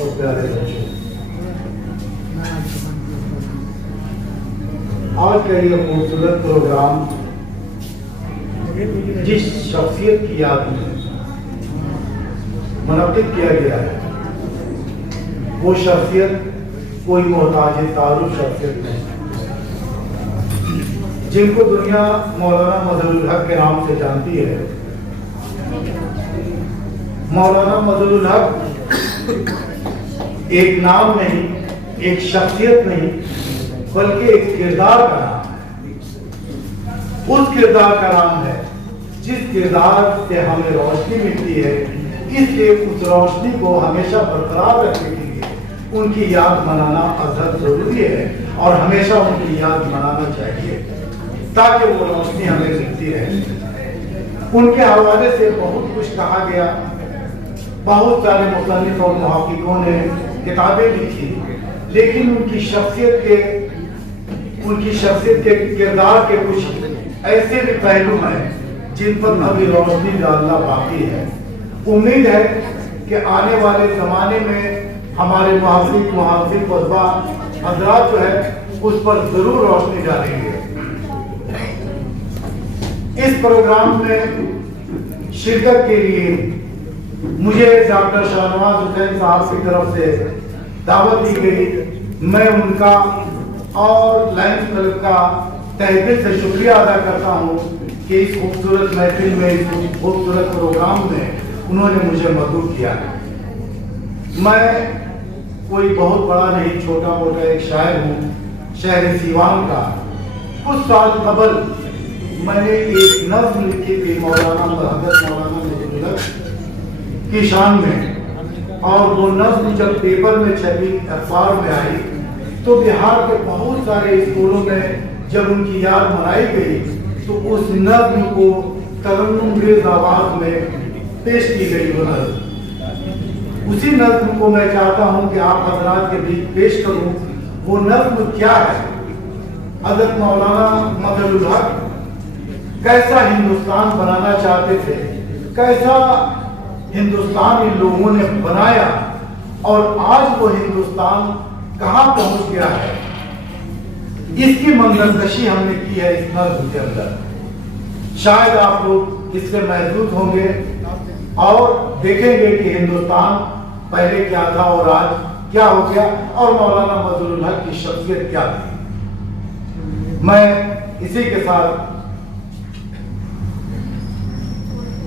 اور پیارے بچوں، آج کا یہ خوبصورت پروگرام جس شخصیت کی یاد میں منعقد کیا گیا ہے وہ شخصیت کوئی محتاج تعارف شخصیت نہیں، جن کو دنیا مولانا مظہر الحق کے نام سے جانتی ہے۔ مولانا مظہر الحق ایک نام نہیں، ایک شخصیت نہیں، بلکہ ایک کردار کا نام ہے۔ اس کردار کا نام ہے جس کردار سے ہمیں روشنی ملتی ہے، اس لیے اس روشنی کو ہمیشہ برقرار رکھنے کے لیے ان کی یاد منانا ازحد ضروری ہے، اور ہمیشہ ان کی یاد منانا چاہیے تاکہ وہ روشنی ہمیں ملتی رہے۔ ان کے حوالے سے بہت کچھ کہا گیا، بہت سارے مصنف اور محققوں نے کتابیں لکھی، لیکن ان کی شخصیت کے کردار کے کچھ ایسے بھی پہلو ہیں جن پر ابھی روشنی ڈالنا باقی ہے۔ امید ہے کہ آنے والے زمانے میں ہمارے محافظ طلباء حضرات جو ہے اس پر ضرور روشنی ڈالیں گے۔ اس پروگرام میں شرکت کے لیے مجھے ڈاکٹر شاہنواز حسین صاحب کی طرف سے دعوت دی گئی۔ میں ان کا اور لائنز کلب کا تہہ دل سے شکریہ ادا کرتا ہوں کہ اس خوبصورت محفل میں، اس خوبصورت پروگرام میں انہوں نے مجھے مدعو کیا۔ میں کوئی بہت بڑا نہیں، چھوٹا موٹا ایک شاعر ہوں، شہر سیوان کا۔ کچھ سال قبل میں نے ایک نظم لکھی تھی مولانا حضرت مولانا مظہر الحق کی شان میں، اور وہ نظم جب پیپر میں چھپی، اخبار میں آئی، تو بہار کے بہت سارے اسکولوں میں جب ان کی یاد منائی گئی تو اس نظم کو ترنم ریز آواز میں پیش کی گئی۔ وہ نظم، اسی نظم کو میں چاہتا ہوں کہ آپ حضرات کے بیچ پیش کروں۔ وہ نظم کیا ہے؟ حضرت مولانا مظہر الحق کیسا ہندوستان بنانا چاہتے تھے، کیسا ہندوستان ان لوگوں نے بنایا، اور آج وہ ہندوستان کہاں پہنچ گیا ہے، اس کی منظرکشی ہم نے کی ہے اس نظم کے اندر۔ شاید آپ لوگ اس سے محظوظ ہوں گے اور دیکھیں گے کہ ہندوستان پہلے کیا تھا اور آج کیا ہو گیا، اور مولانا مظہر الحق کی شخصیت کیا تھی۔ میں اسی کے ساتھ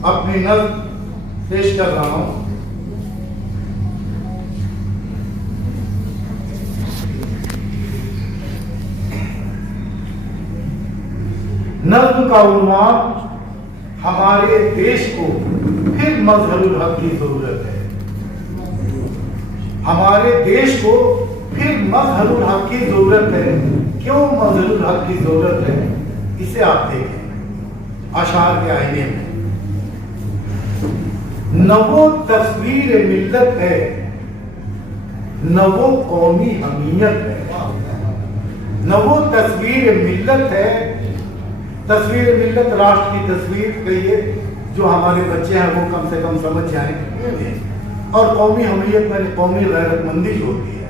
اپنی نظم پیش کر رہا ہوں۔ نظم کا عنوان ہمارے دیش کو پھر مظہر الحق کی ضرورت ہے۔ ہمارے دیش کو پھر مظہر الحق کی ضرورت ہے۔ کیوں مظہر الحق کی ضرورت ہے؟ اسے آپ دیکھیں اشعار کے آئینے میں۔ نہ وہ تصویر ملت ہے، نہ وہ قومی حمیت ہے۔ نہ وہ تصویر ملت ہے، تصویر ملت راشٹر کی تصویر کہیے، جو ہمارے بچے ہیں وہ کم سے کم سمجھ جائیں، اور قومی حمیت میں قومی غیرت مندی جو ہوتی ہے۔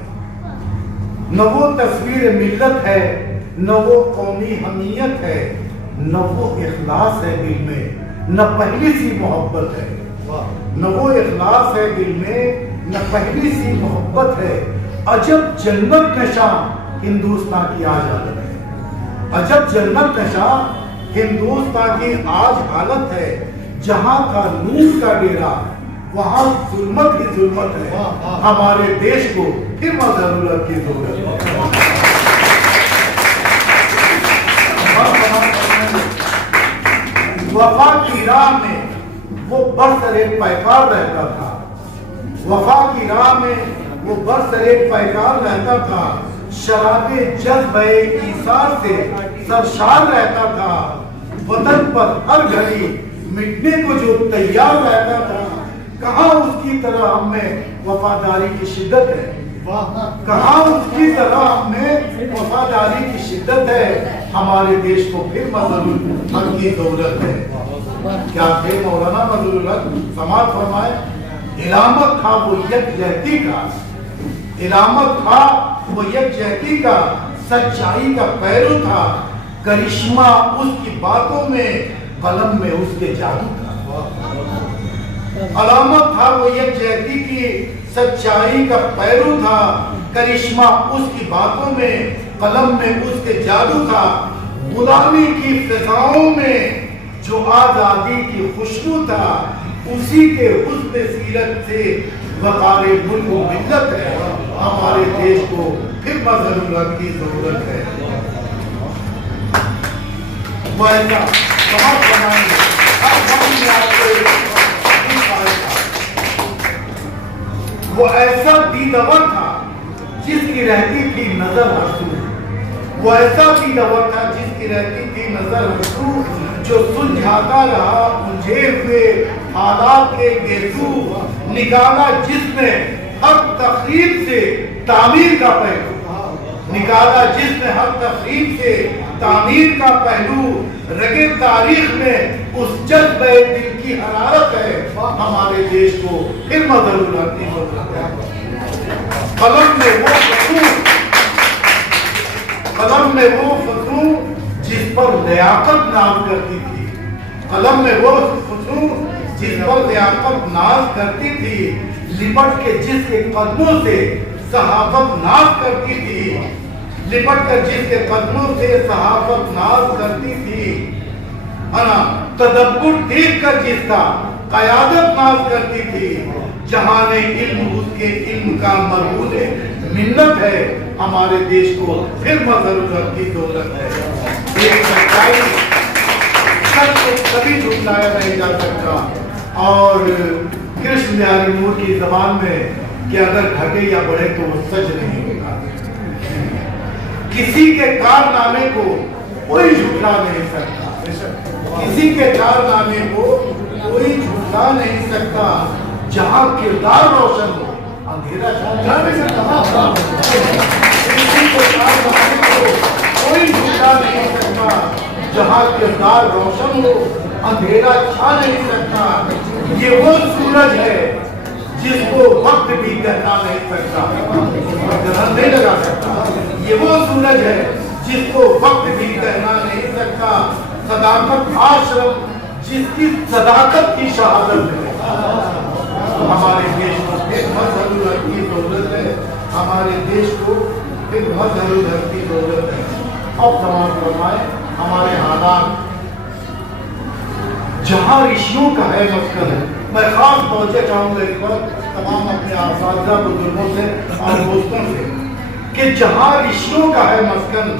نہ وہ تصویر ملت ہے، نہ وہ قومی حمیت ہے، نہ وہ اخلاص ہے دل میں، نہ پہلی سی محبت ہے۔ نہ وہ اخلاص ہے دل میں، نہ پہلی سی محبت ہے۔ عجب جنت نشاں ہندوستان کی آج حالت ہے۔ عجب جنت نشاں ہندوستان کی آج حالت ہے۔ جہاں کا نور کا ڈیرا وہاں ظلمت ہی ظلمت ہے۔ ہمارے دیش کو پھر مظہر الحق کی ضرورت ہے۔ وفا کی راہ میں وہ برسر پیکار رہتا تھا۔ وفا کی راہ میں وہ برسر پیکار رہتا تھا۔ شراب جذبہ ایثار سے سرشار رہتا تھا۔ وطن پر ہر گھڑی مٹنے کو جو تیار رہتا تھا۔ کہاں اس کی طرح ہم میں وفاداری کی شدت ہے، کہاں اس کی طرح ہم میں وفاداری کی شدت ہے۔ ہمارے دیش کو پھر مظہر الحق کی ضرورت ہے۔ کیا تھے مولانا مظہر الحق؟ سماعت فرمائے۔ علامت تھا وہ یکجہتی کا، علامت تھا وہ یکجہتی کا، سچائی کا پیرو تھا، کرشمہ اس کی باتوں میں، قلم میں اس کے جادو تھا۔ علامت تھا وہ یکجہتی کی، سچائی کا پیرو تھا، کرشمہ اس کی باتوں میں، قلم میں اس کے جادو تھا۔ غلامی کی فضاؤں میں جو آزادی کی خوشبو تھا، اسی کے حسن سیرت سے وقار ملک و ملت ہے۔ ہمارے دیش کو پھر ضرورت کی ضرورت ہے۔ وہ ایسا بہت بنائیں گے، وہ ایسا دیدور تھا جس کی رہتی تھی نظر ہر، وہ ایسا دیدور تھا جس کی رہتی تھی نظر ہر، جو سلجھاتا رہا الجھے ہوئے حالات کے گیسو، نکالا جس نے ہر تخریب سے تعمیر کا پہلو، نکالا جس نے ہر تخریب سے تعمیر کا پہلو، رگے تاریخ میں اس جذبہ دل کی حرارت ہے۔ ہمارے دیش کو پھر ضرورت کی ضرورت ہے۔ قلم میں وہ فصول، قلم میں وہ فصول جس پر لیاقت ناز کرتی تھی، قلم میں وہ فصول جس پر لیاقت ناز کرتی تھی، لپٹ کے جس کے قدموں سے صحافت ناز کرتی تھی، لپٹ کر جس کے قدموں سے صحافت ناز کرتی تھی، تدبر دیکھ کر جس کا قیادت ناز کرتی تھی، جہان علم اس کے علم کا مرہون منت ہے۔ ہمارے دیش کو پھر ضرورت کی ضرورت ہے۔ ایک سچائی سچ کو کبھی جھٹلایا نہیں جا سکتا، اور کرشن بہاری مور کی زبان میں کہ اگر گھٹے یا بڑھے تو وہ سچ نہیں ہوتا۔ کسی کے کارنامے کو کوئی جھٹلا نہیں سکتا، کسی کے کارنامے کو کوئی جھٹلا نہیں سکتا۔ جہاں کردار روشن ہو اندھیرا چھا نہیں سکتا، کسی کے کارنامے کو کوئی جھٹلا نہیں سکتا۔ جہاں کردار روشن ہو اندھیرا چھا نہیں سکتا۔ یہ وہ سورج ہے جس کو وقت بھی گہرا نہیں سکتا، گرہن نہیں لگا سکتا۔ یہ وہ سورج ہے جس کو وقت بھی گہرا نہیں سکتا۔ صداقت آشرم جس کی صداقت کی شہادت ہے۔ ہمارے دیش کو خدمت ضرورت کی ضرورت ہے، ہمارے دیش کو خدمت ضرورت کی ضرورت ہے۔ اب تمام فرمائے ہمارے حالات جہاں رشیوں کا ہے مسکن ہے۔ میں خاص توجہ چاہوں گا اس پر تمام اپنے اساتذہ بزرگوں سے اور دوستوں سے کہ جہاں رشیوں کا ہے مسکن،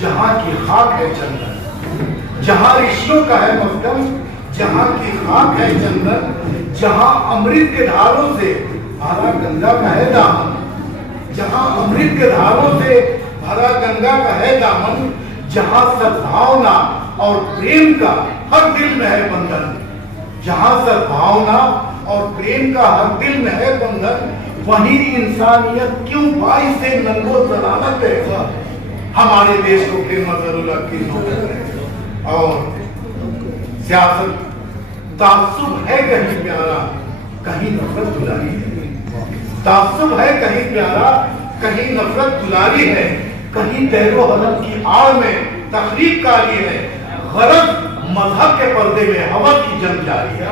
جہاں کی خاک ہے چندن، جہاں رشیوں کا ہے مسکن، جہاں کی خاک ہے چندن، جہاں امرت کے دھاروں سے بھرا گنگا کا ہے دامن، جہاں امرت کے دھاروں سے بھرا گنگا کا ہے دامن، جہاں سدبھاونا اور پریم کا ہر دل میں ہے بندھن، جہاں سدبھاونا اور پریم کا ہر دل میں ہے بندھن، وہیں انسانیت کیوں باعث سے ننگو ضلالت ہے۔ ہمارے دیش کو خدمت ضرورت کی ضرورت ہے۔ اور سیاست تعصب ہے کہیں پیارا، کہیں نفرت دلاری ہے، تعصب ہے کہیں پیارا، کہیں نفرت دلاری ہے، کہیں تیر و حرم کی آڑ میں تخریب کاری ہے، غرض مذہب کے پردے میں ہوس کی جنگ جاری ہے۔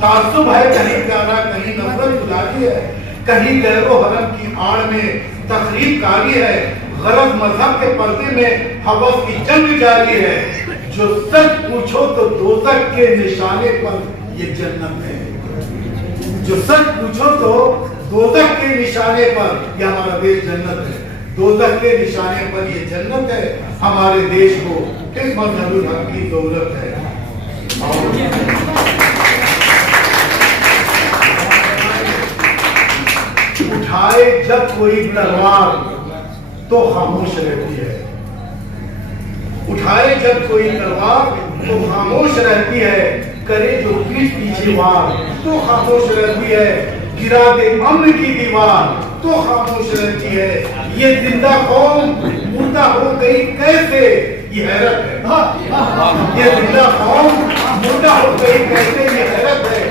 تعصب ہے کہیں پیارا، کہیں نفرت دلاری ہے، کہیں تیر و حرم کی آڑ میں تخریب کاری ہے، غرض مذہب کے پردے میں ہوس کی جنگ جاری ہے۔ جو سچ پوچھو تو دوزخ کے نشانے پر یہ جنت ہے، جو سچ پوچھو تو دوزخ کے نشانے پر یہ ہمارا دیش جنت ہے، دوزخ کے نشانے پر یہ جنت ہے۔ ہمارے دیش کو خدمت ضرورت کی ضرورت ہے۔ اٹھائے جب کوئی تلوار تو خاموش رہتی ہے، اٹھائے جب کوئی تلوار تو خاموش رہتی ہے، کرے جو پیٹھ پیچھے وار تو خاموش رہتی ہے، گرا دے امن کی دیوار تو خاموش رہتی ہے۔ یہ زندہ قوم مردہ ہو گئی کیسے، یہ حیرت ہے۔ یہ زندہ قوم مردہ ہو گئی کیسے، یہ حیرت ہے۔